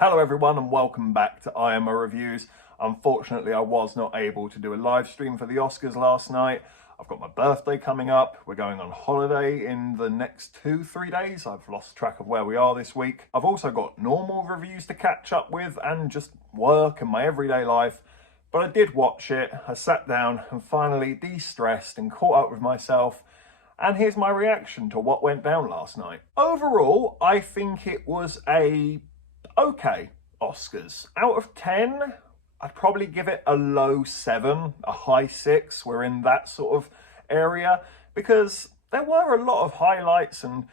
Hello everyone and welcome back to IMO Reviews. Unfortunately, I was not able to do a live stream for the Oscars last night. I've got my birthday coming up. We're going on holiday in the next 2-3 days. I've lost track of where we are this week. I've also got normal reviews to catch up with and just work and my everyday life. But I did watch it. I sat down and finally de-stressed and caught up with myself. And here's my reaction to what went down last night. Overall, I think it was a okay Oscars. Out of 10, I'd probably give it a low 7, a high 6. We're in that sort of area because there were a lot of highlights and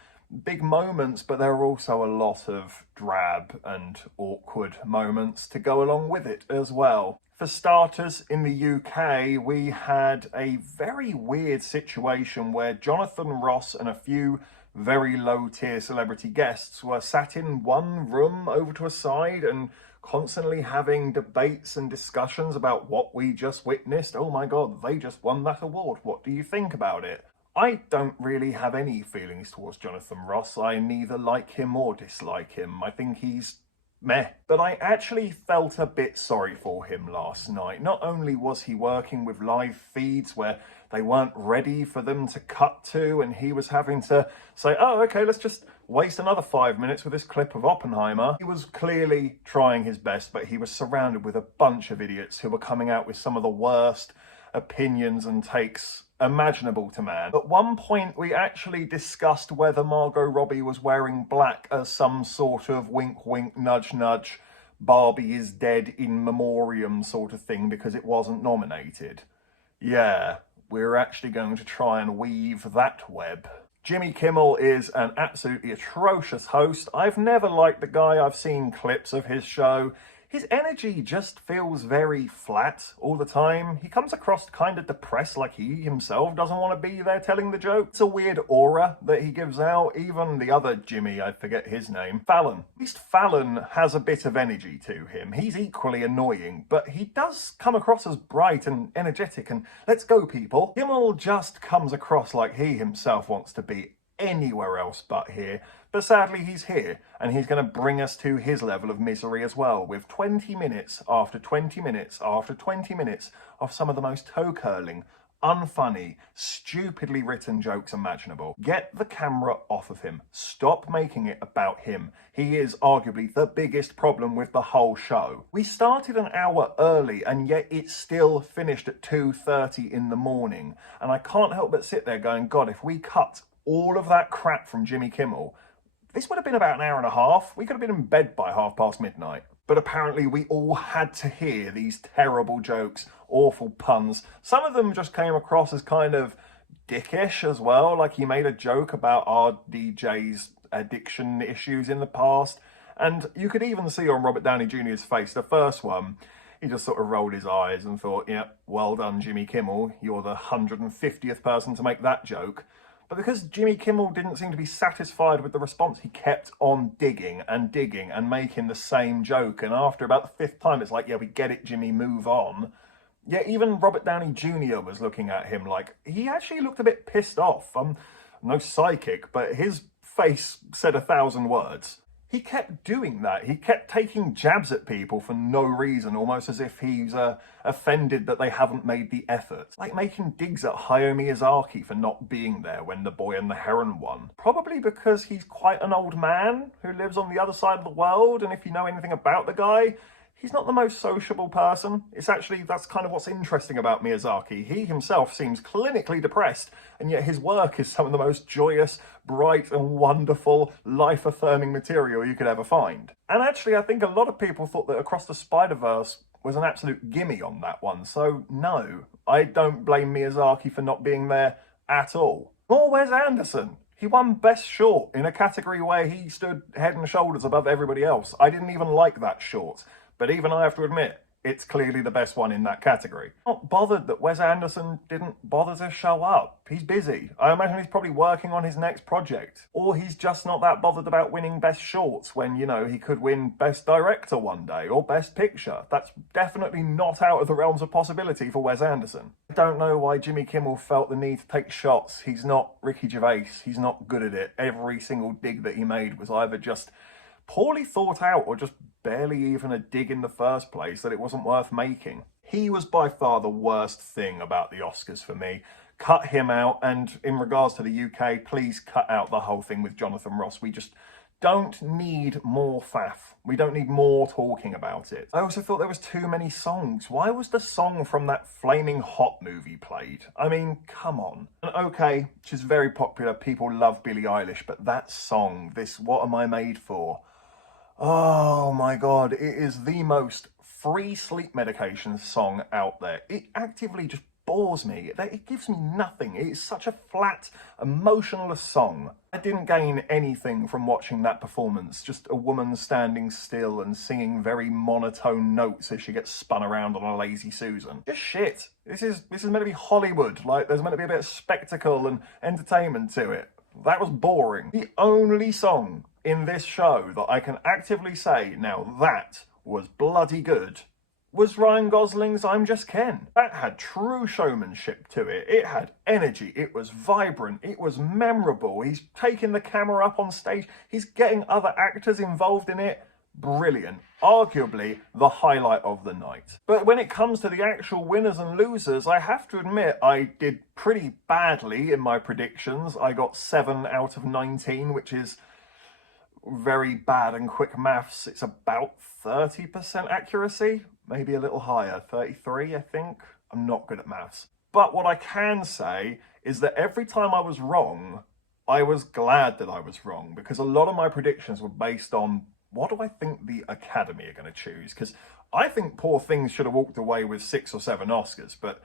big moments, but there were also a lot of drab and awkward moments to go along with it as well. For starters, in the UK, we had a very weird situation where Jonathan Ross and a few very low-tier celebrity guests were sat in one room over to a side and constantly having debates and discussions about what we just witnessed. Oh my God, they just won that award. What do you think about it? I don't really have any feelings towards Jonathan Ross. I neither like him or dislike him. I think he's meh. But I actually felt a bit sorry for him last night. Not only was he working with live feeds where they weren't ready for them to cut to, and he was having to say, oh, okay, let's just waste another 5 minutes with this clip of Oppenheimer. He was clearly trying his best, but he was surrounded with a bunch of idiots who were coming out with some of the worst opinions and takes imaginable to man. At one point, we actually discussed whether Margot Robbie was wearing black as some sort of wink, wink, nudge, nudge, Barbie is dead in memoriam sort of thing because it wasn't nominated. Yeah, we're actually going to try and weave that web. Jimmy Kimmel is an absolutely atrocious host. I've never liked the guy. I've seen clips of his show. His energy just feels very flat all the time. He comes across kind of depressed, like he himself doesn't want to be there telling the joke. It's a weird aura that he gives out. Even the other Jimmy, I forget his name, Fallon. At least Fallon has a bit of energy to him. He's equally annoying, but he does come across as bright and energetic and let's go people. Kimmel just comes across like he himself wants to be anywhere else but here, but sadly he's here and he's going to bring us to his level of misery as well, with 20 minutes after 20 minutes after 20 minutes of some of the most toe-curling, unfunny, stupidly written jokes imaginable. Get the camera off of him. Stop making it about him. He is arguably the biggest problem with the whole show. We started an hour early and yet it still finished at 2:30 in the morning, and I can't help but sit there going, God, if we cut all of that crap from Jimmy Kimmel, this would have been about an hour and a half. We could have been in bed by midnight. But apparently we all had to hear these terrible jokes, awful puns. Some of them just came across as kind of dickish as well, like he made a joke about our DJ's addiction issues in the past. And you could even see on Robert Downey Jr.'s face, the first one, he just sort of rolled his eyes and thought, yeah, well done, Jimmy Kimmel. You're the 150th person to make that joke. But because Jimmy Kimmel didn't seem to be satisfied with the response, he kept on digging and making the same joke. And after about the 5th time, it's like, yeah, we get it, Jimmy, move on. Yeah, even Robert Downey Jr. was looking at him like, he actually looked a bit pissed off. I'm no psychic, but his face said 1,000 words. He kept doing that. He kept taking jabs at people for no reason, almost as if he's offended that they haven't made the effort. Like making digs at Hayao Miyazaki for not being there when The Boy and the Heron won. Probably because he's quite an old man who lives on the other side of the world, and if you know anything about the guy, he's not the most sociable person. That's kind of what's interesting about Miyazaki. He himself seems clinically depressed, and yet his work is some of the most joyous, bright and wonderful, life-affirming material you could ever find. And actually, I think a lot of people thought that Across the Spider-Verse was an absolute gimme on that one. So no, I don't blame Miyazaki for not being there at all. Nor Wes Anderson. He won Best Short in a category where he stood head and shoulders above everybody else. I didn't even like that short. But even I have to admit, it's clearly the best one in that category. Not bothered that Wes Anderson didn't bother to show up. He's busy. I imagine he's probably working on his next project. Or he's just not that bothered about winning Best Shorts when, you know, he could win Best Director one day or Best Picture. That's definitely not out of the realms of possibility for Wes Anderson. I don't know why Jimmy Kimmel felt the need to take shots. He's not Ricky Gervais. He's not good at it. Every single dig that he made was either just poorly thought out or just barely even a dig in the first place, that it wasn't worth making. He was by far the worst thing about the Oscars for me. Cut him out, and in regards to the UK, please cut out the whole thing with Jonathan Ross. We just don't need more faff. We don't need more talking about it. I also thought there was too many songs. Why was the song from that Flaming Hot movie played? I mean, come on. And okay, she's very popular. People love Billie Eilish, but that song, this What Am I Made For? Oh my God, it is the most free sleep medication song out there. It actively just bores me. It gives me nothing. It's such a flat, emotionless song. I didn't gain anything from watching that performance. Just a woman standing still and singing very monotone notes as she gets spun around on a Lazy Susan. Just shit. This is meant to be Hollywood. Like, there's meant to be a bit of spectacle and entertainment to it. That was boring. The only song in this show that I can actively say, now that was bloody good, was Ryan Gosling's I'm Just Ken. That had true showmanship to it. It had energy. It was vibrant. It was memorable. He's taking the camera up on stage. He's getting other actors involved in it. Brilliant. Arguably the highlight of the night. But when it comes to the actual winners and losers, I have to admit I did pretty badly in my predictions. I got 7 out of 19, which is very bad and quick maths. It's about 30% accuracy. Maybe a little higher, 33, I think. I'm not good at maths. But what I can say is that every time I was wrong, I was glad that I was wrong, because a lot of my predictions were based on what do I think the Academy are going to choose? Because I think Poor Things should have walked away with 6 or 7 Oscars, but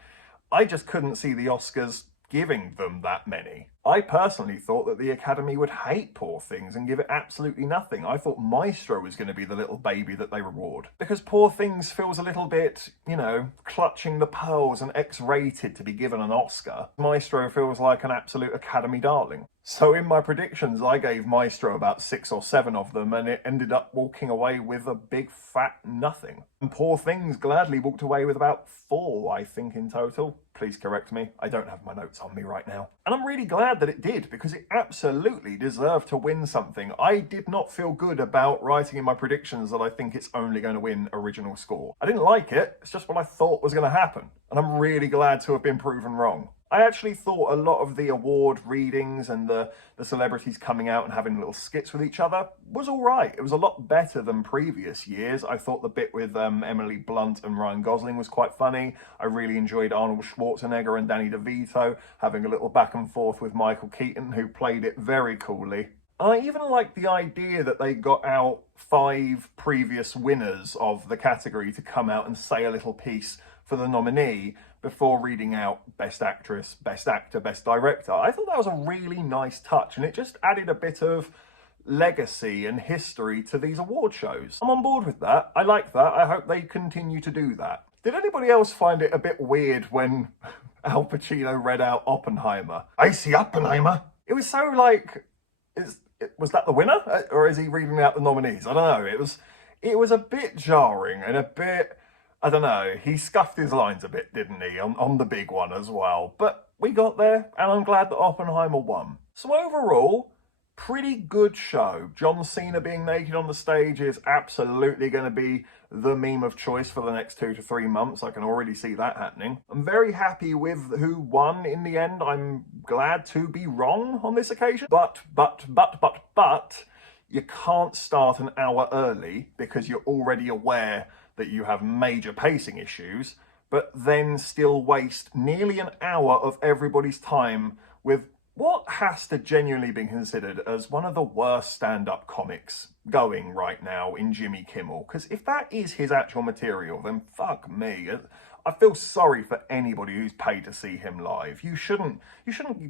I just couldn't see the Oscars giving them that many. I personally thought that the Academy would hate Poor Things and give it absolutely nothing. I thought Maestro was going to be the little baby that they reward. Because Poor Things feels a little bit, you know, clutching the pearls and X-rated to be given an Oscar. Maestro feels like an absolute Academy darling. So in my predictions, I gave Maestro about 6 or 7 of them, and it ended up walking away with a big fat nothing. And Poor Things gladly walked away with about 4, I think, in total. Please correct me. I don't have my notes on me right now. And I'm really glad that it did, because it absolutely deserved to win something. I did not feel good about writing in my predictions that I think it's only going to win original score. I didn't like it. It's just what I thought was going to happen. And I'm really glad to have been proven wrong. I actually thought a lot of the award readings and the celebrities coming out and having little skits with each other was all right. It was a lot better than previous years. I thought the bit with Emily Blunt and Ryan Gosling was quite funny. I really enjoyed Arnold Schwarzenegger and Danny DeVito having a little back and forth with Michael Keaton, who played it very coolly. I even like the idea that they got out 5 previous winners of the category to come out and say a little piece for the nominee before reading out Best Actress, Best Actor, Best Director. I thought that was a really nice touch, and it just added a bit of legacy and history to these award shows. I'm on board with that. I like that. I hope they continue to do that. Did anybody else find it a bit weird when Al Pacino read out Oppenheimer? I see Oppenheimer. It was so like, was that the winner? Or is he reading out the nominees? I don't know. It was a bit jarring and a bit, I don't know, he scuffed his lines a bit, didn't he, on the big one as well. But we got there, and I'm glad that Oppenheimer won. So overall, pretty good show. John Cena being naked on the stage is absolutely going to be the meme of choice for the next 2 to 3 months. I can already see that happening. I'm very happy with who won in the end. I'm glad to be wrong on this occasion. But, you can't start an hour early because you're already aware that you have major pacing issues, but then still waste nearly an hour of everybody's time with what has to genuinely be considered as one of the worst stand-up comics going right now in Jimmy Kimmel. Because if that is his actual material, then fuck me. I feel sorry for anybody who's paid to see him live. You shouldn't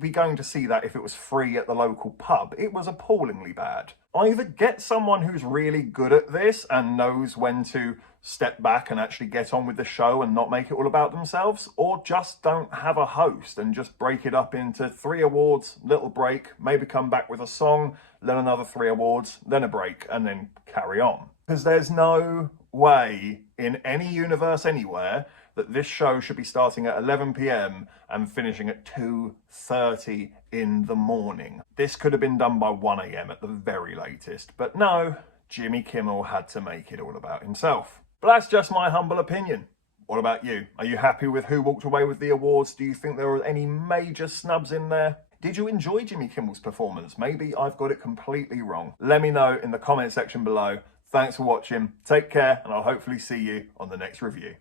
be going to see that if it was free at the local pub. It was appallingly bad. Either get someone who's really good at this and knows when to step back and actually get on with the show and not make it all about themselves, or just don't have a host and just break it up into 3 awards, little break, maybe come back with a song, then another 3 awards, then a break, and then carry on. Because there's no way in any universe anywhere that this show should be starting at 11 p.m. and finishing at 2:30 in the morning. This could have been done by 1 a.m. at the very latest, but no, Jimmy Kimmel had to make it all about himself. But that's just my humble opinion. What about you? Are you happy with who walked away with the awards? Do you think there were any major snubs in there? Did you enjoy Jimmy Kimmel's performance? Maybe I've got it completely wrong. Let me know in the comment section below. Thanks for watching. Take care, and I'll hopefully see you on the next review.